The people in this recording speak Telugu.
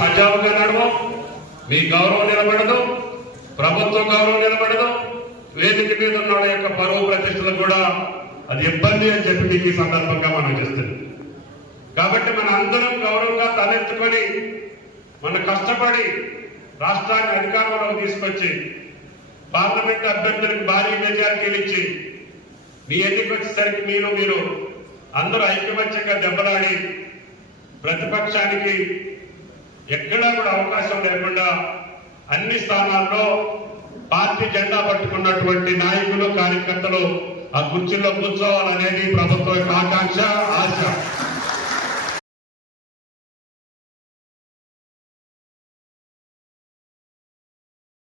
సజావుగా నడవం, మీ గౌరవం నిలబడదు, ప్రభుత్వం గౌరవం నిలబడదు, వేదిక మీద ఉన్న వాళ్ళ యొక్క పరువు ప్రతిష్టలు కూడా అది ఇబ్బంది అని చెప్పి మీకు ఈ సందర్భంగా మనం చేస్తుంది. కాబట్టి మన అందరం గౌరవంగా తలెత్తుకొని మన కష్టపడి రాష్ట్రాన్ని అధికారంలోకి తీసుకొచ్చి పార్లమెంట్ అభ్యర్థులకు భారీ మెజారిటీలు ఇచ్చి మీ ఎన్నిక వచ్చేసరికి మీరు అందరూ ఐక్యమత్యంగా దెబ్బలాడి ప్రతిపక్షానికి ఎక్కడా కూడా అవకాశం లేకుండా అన్ని స్థానాల్లో పార్టీ జెండా పట్టుకున్నటువంటి నాయకులు కార్యకర్తలు ఆ కుర్చీలో కూర్చోవాలనేది ప్రభుత్వం యొక్క ఆకాంక్ష, ఆశ.